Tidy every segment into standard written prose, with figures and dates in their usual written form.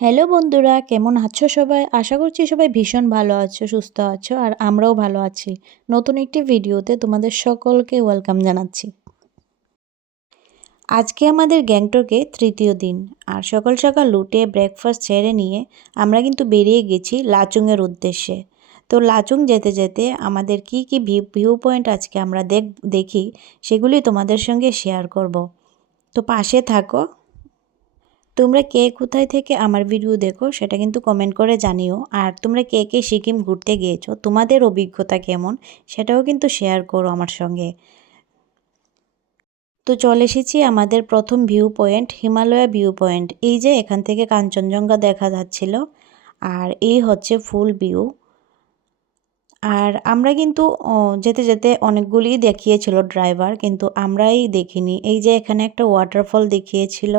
Hello বন্ধুরা, কেমন আছো সবাই? আশা করছি সবাই ভীষণ ভালো আছো, সুস্থ আছো আর আমরাও ভালো আছি। নতুন একটি ভিডিওতে তোমাদের সকলকে ওয়েলকাম জানাচ্ছি। আজকে আমাদের গ্যাংটকে তৃতীয় দিন আর সকাল সকাল উঠে ব্রেকফাস্ট ছেড়ে নিয়ে আমরা কিন্তু বেরিয়ে গেছি লাচুংয়ের উদ্দেশ্যে। তো লাচুং যেতে যেতে আমাদের কি কি ভিউ পয়েন্ট আজকে আমরা দেখি সেগুলি তোমাদের সঙ্গে শেয়ার করব। তো পাশে থাকো। তোমরা কে কোথায় থেকে আমার ভিডিও দেখো সেটা কিন্তু কমেন্ট করে জানিও। আর তোমরা কে কে সিকিম ঘুরতে গিয়েছো, তোমাদের অভিজ্ঞতা কেমন সেটাও কিন্তু শেয়ার করো আমার সঙ্গে। তো চলে এসেছি আমাদের প্রথম view point, Himalaya view point. এই যে এখান থেকে কাঞ্চনজঙ্ঘা দেখা যাচ্ছিল আর এই হচ্ছে ফুল ভিউ। আর আমরা কিন্তু যেতে যেতে অনেকগুলি দেখিয়েছিল ড্রাইভার, কিন্তু আমরাই দেখিনি। এই যে এখানে একটা ওয়াটারফল দেখিয়েছিল,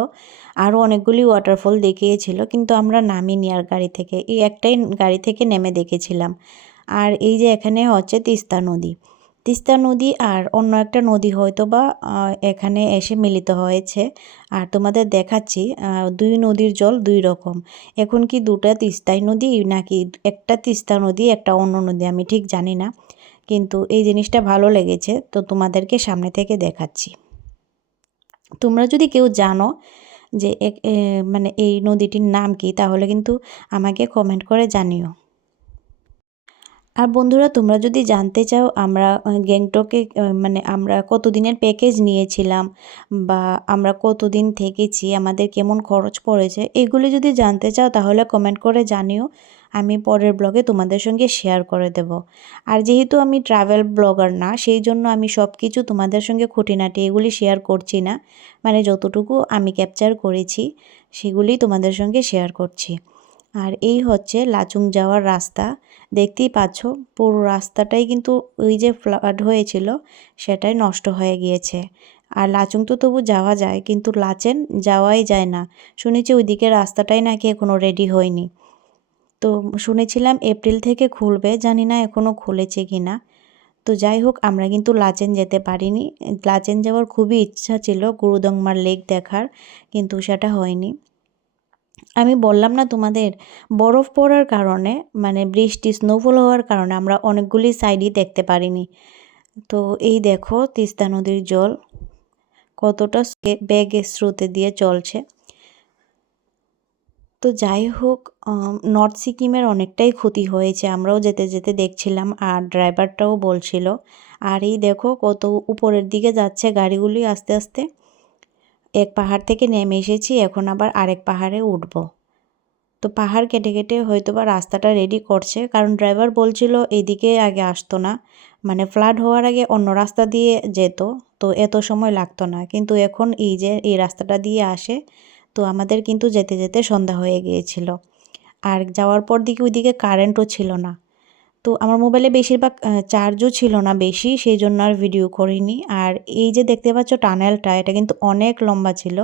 আরও অনেকগুলি ওয়াটারফল দেখিয়েছিল, কিন্তু আমরা নামিনি আর গাড়ি থেকে, এই একটাই গাড়ি থেকে নেমে দেখেছিলাম। আর এই যে এখানে হচ্ছে তিস্তা নদী। তিস্তা নদী আর অন্য একটা নদী হয়তো বা এখানে এসে মিলিত হয়েছে। আর তোমাদের দেখাচ্ছি দুই নদীর জল দুই রকম। এখন কি দুটা তিস্তাই নদী নাকি একটা তিস্তা নদী একটা অন্য নদী আমি ঠিক জানি না, কিন্তু এই জিনিসটা ভালো লেগেছে, তো তোমাদেরকে সামনে থেকে দেখাচ্ছি। তোমরা যদি কেউ জানো যে মানে এই নদীটির নাম কি, তাহলে কিন্তু আমাকে কমেন্ট করে জানিও। আর বন্ধুরা, তোমরা যদি জানতে চাও আমরা গ্যাংটকে মানে আমরা কতদিনের প্যাকেজ নিয়েছিলাম বা আমরা কতদিন থেকেছি, আমাদের কেমন খরচ পড়েছে, এগুলি যদি জানতে চাও তাহলে কমেন্ট করে জানিও। আমি পরের ব্লগে তোমাদের সঙ্গে শেয়ার করে দেব। আর যেহেতু আমি ট্রাভেল ব্লগার না, সেই জন্য আমি সব কিছু তোমাদের সঙ্গে খুঁটিনাটি এগুলি শেয়ার করছি না, মানে যতটুকু আমি ক্যাপচার করেছি সেগুলি তোমাদের সঙ্গে শেয়ার করছি। আর এই হচ্ছে লাচুং যাওয়ার রাস্তা। দেখতেই পাচ্ছ পুরো রাস্তাটাই কিন্তু ওই যে ফ্লাড হয়েছিল সেটাই নষ্ট হয়ে গিয়েছে। আর লাচুং তো তবু যাওয়া যায়, কিন্তু লাচেন যাওয়াই যায় না। শুনেছি ওইদিকে রাস্তাটাই নাকি এখনও রেডি হয়নি। তো শুনেছিলাম এপ্রিল থেকে খুলবে, জানি না এখনও খুলেছে কি না। তো যাই হোক, আমরা কিন্তু লাচেন যেতে পারিনি। লাচেন যাওয়ার খুবই ইচ্ছা ছিল গুরুদংমার লেক দেখার, কিন্তু সেটা হয়নি। আমি বললাম না তোমাদের, বরফ পড়ার কারণে মানে বৃষ্টি স্নোফল হওয়ার কারণে আমরা অনেকগুলি সাইডই দেখতে পারিনি। তো এই দেখো তিস্তা নদীর জল কতটা বেগে স্রোতে দিয়ে চলছে। তো যাই হোক, নর্থ সিকিমের অনেকটাই ক্ষতি হয়েছে, আমরাও যেতে যেতে দেখছিলাম আর ড্রাইভারটাও বলছিল। আর এই দেখো কত উপরের দিকে যাচ্ছে গাড়িগুলি আস্তে আস্তে। এক পাহাড় থেকে নেমে এসেছি, এখন আবার আরেক পাহাড়ে উঠব। তো পাহাড় কেটে কেটে হয়তো বা রাস্তাটা রেডি করছে, কারণ ড্রাইভার বলছিল এদিকে আগে আসতো না, মানে ফ্লাড হওয়ার আগে অন্য রাস্তা দিয়ে যেত, তো এত সময় লাগতো না, কিন্তু এখন এই যে এই রাস্তাটা দিয়ে আসে। তো আমাদের কিন্তু যেতে যেতে সন্ধ্যা হয়ে গিয়েছিল। আর যাওয়ার পর দিকে ওইদিকে কারেন্টও ছিল না। তো আমার মোবাইলে বেশিরভাগ চার্জও ছিল না বেশি, সেই জন্য আর ভিডিও করিনি। আর এই যে দেখতে পাচ্ছ টানেলটা, এটা কিন্তু অনেক লম্বা ছিল,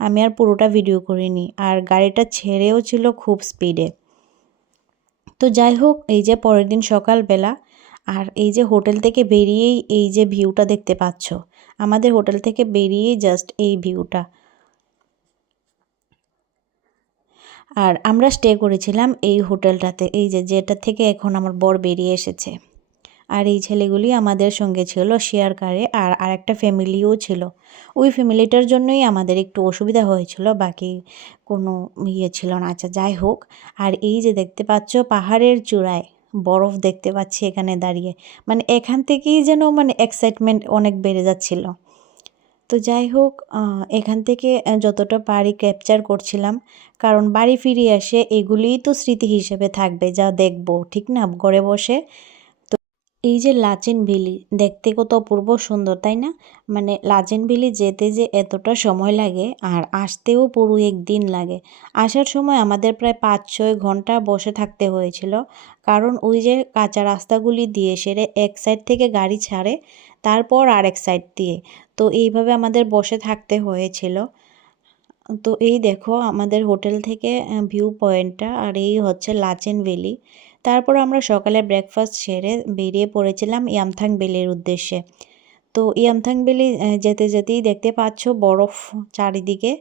আমি আর পুরোটা ভিডিও করিনি। আর গাড়িটা ছেড়েও ছিল খুব স্পিডে। তো যাই হোক, এই যে পরের দিন সকালবেলা, আর এই যে হোটেল থেকে বেরিয়েই এই যে ভিউটা দেখতে পাচ্ছ, আমাদের হোটেল থেকে বেরিয়েই জাস্ট এই ভিউটা। আর আমরা স্টে করেছিলাম এই হোটেলটাতে, এই যে যেটা থেকে এখন আমার বর বেরিয়ে এসেছে। আর এই ছেলেগুলি আমাদের সঙ্গে ছিল শেয়ার কারে, আর আরেকটা ফ্যামিলিও ছিল। ওই ফ্যামিলিটার জন্যই আমাদের একটু অসুবিধা হয়েছিল, বাকি কোনো ইয়ে ছিল না। আচ্ছা যাই হোক, আর এই যে দেখতে পাচ্ছ পাহাড়ের চূড়ায় বরফ দেখতে পাচ্ছি এখানে দাঁড়িয়ে, মানে এখান থেকেই যেন মানে এক্সাইটমেন্ট অনেক বেড়ে যাচ্ছিল। তো যাই হোক, এখান থেকে যতটা পারি ক্যাপচার করছিলাম, কারণ বাড়ি ফিরে এসে এগুলিই তো স্মৃতি হিসেবে থাকবে যা দেখবো, ঠিক না, ঘরে বসে। এই যে লাচেন ভ্যালি দেখতে কত অপূর্ব সুন্দর, তাই না? মানে লাচেন ভ্যালি যেতে যে এতটা সময় লাগে আর আসতেও পুরো একদিন লাগে। আসার সময় আমাদের প্রায় 5-6 ঘন্টা বসে থাকতে হয়েছিল, কারণ ওই যে কাঁচা রাস্তাগুলি দিয়ে সেরে এক সাইড থেকে গাড়ি ছাড়ে, তারপর আরেক সাইড দিয়ে, তো এইভাবে আমাদের বসে থাকতে হয়েছিল। তো এই দেখো আমাদের হোটেল থেকে ভিউ পয়েন্টটা, আর এই হচ্ছে লাচেন ভ্যালি। তারপর আমরা সকালে ব্রেকফাস্ট সেরে বেরিয়ে পড়েছিলাম ইয়ামথাং ভ্যালির উদ্দেশ্যে। তো ইয়ামথাং ভ্যালি যেতে যেতেই দেখতে পাচ্ছ বরফ চারিদিকে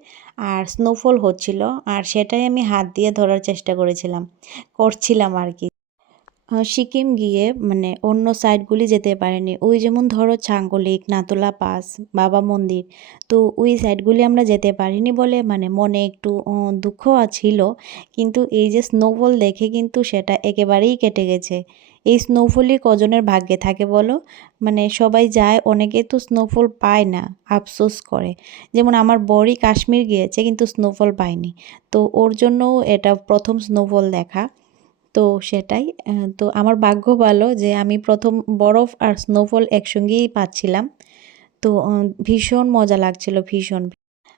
আর স্নোফল হচ্ছিল, আর সেটাই আমি হাত দিয়ে ধরার চেষ্টা করছিলাম আর কি। সিকিম গিয়ে মানে অন্য সাইডগুলি যেতে পারিনি, ওই যেমন ধরো চাঙ্গলিক, নাতুলা পাস, বাবা মন্দির, তো ওই সাইডগুলি আমরা যেতে পারিনি বলে মানে মনে একটু দুঃখ ছিল। কিন্তু এই যে স্নোফল দেখে কিন্তু সেটা একেবারেই কেটে গেছে। এই স্নোফলই কজনের ভাগ্যে থাকে বলো, মানে সবাই যায়, অনেকে তো স্নোফল পায় না, আফসোস করে। যেমন আমার বরই কাশ্মীর গিয়েছে কিন্তু স্নোফল পায়নি, তো ওর জন্য এটা প্রথম স্নোফল দেখা। তো সেটাই, তো আমার ভাগ্য ভালো যে আমি প্রথম বরফ আর স্নোফল একসঙ্গেই পাচ্ছিলাম। তো ভীষণ মজা লাগছিল, ভীষণ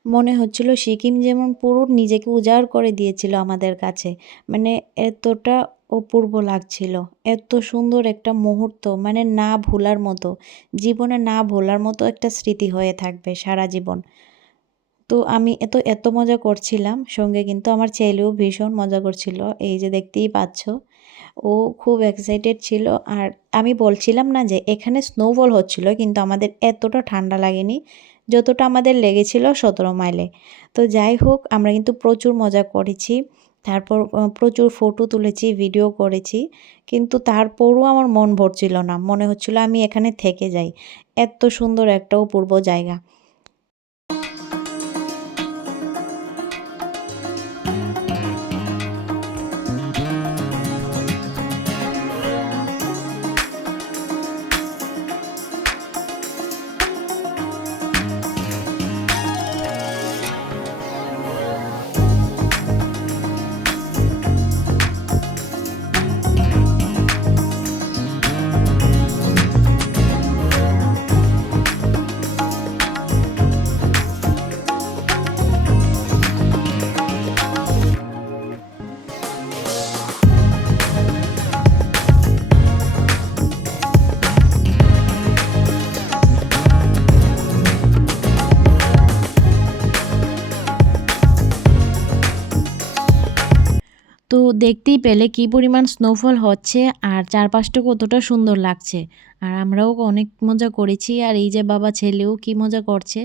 মনে হচ্ছিল সিকিম যেমন পুরো নিজেকে উজাড় করে দিয়েছিল আমাদের কাছে। মানে এতটা অপূর্ব লাগছিল, এত সুন্দর একটা মুহূর্ত, মানে না ভোলার মতো, জীবনে না ভোলার মতো একটা স্মৃতি হয়ে থাকবে সারা জীবন। তো আমি এত মজা করছিলাম, সঙ্গে কিন্তু আমার ছেলেও ভীষণ মজা করছিল, এই যে দেখতেই পাচ্ছ। ও খুব এক্সাইটেড ছিল। আর আমি বলছিলাম না যে এখানে স্নোফল হচ্ছিল, কিন্তু আমাদের এতটা ঠান্ডা লাগেনি যতটা আমাদের লেগেছিল 17 মাইলে। তো যাই হোক, আমরা কিন্তু প্রচুর মজা করেছি, তারপর প্রচুর ফটো তুলেছি, ভিডিও করেছি, কিন্তু তারপরও আমার মন ভরছিল না, মনে হচ্ছিল আমি এখানে থেকে যাই, এত সুন্দর একটা অপূর্ব জায়গা। তো দেখতেই পেলে কি পরিমাণ স্নোফল হচ্ছে আর চারপাশটা কতটা সুন্দর লাগছে। আর আমরাও অনেক মজা করেছি, আর এই যে বাবা ছেলেও কি মজা করছে।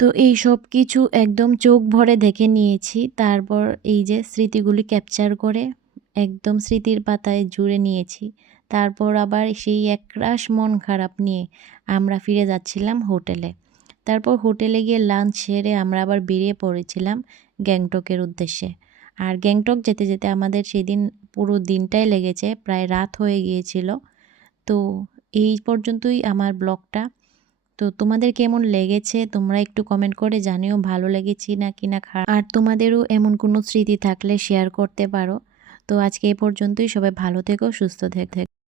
তো এই সব কিছু একদম চোখ ভরে দেখে নিয়েছি, তারপর এই যে স্মৃতিগুলি ক্যাপচার করে একদম স্মৃতির পাতায় জুড়ে নিয়েছি। তারপর আবার সেই একরাশ মন খারাপ নিয়ে আমরা ফিরে যাচ্ছিলাম হোটেলে। তারপর হোটেলে গিয়ে লাঞ্চ সেরে আমরা আবার বেরিয়ে পড়েছিলাম গ্যাংটকের উদ্দেশ্যে। আর গ্যাংটক যেতে যেতে আমাদের সেদিন পুরো দিনটাই লেগেছে, প্রায় রাত হয়ে গিয়েছিল। তো এই পর্যন্তই আমার ব্লগটা। তো তোমাদের কেমন লেগেছে তোমরা একটু কমেন্ট করে জানিও, ভালো লেগেছে না কিনা খারাপ, আর তোমাদেরও এমন কোনো স্মৃতি থাকলে শেয়ার করতে পারো। তো আজকে এই পর্যন্তই, সবাই ভালো থেকো, সুস্থ থেকো।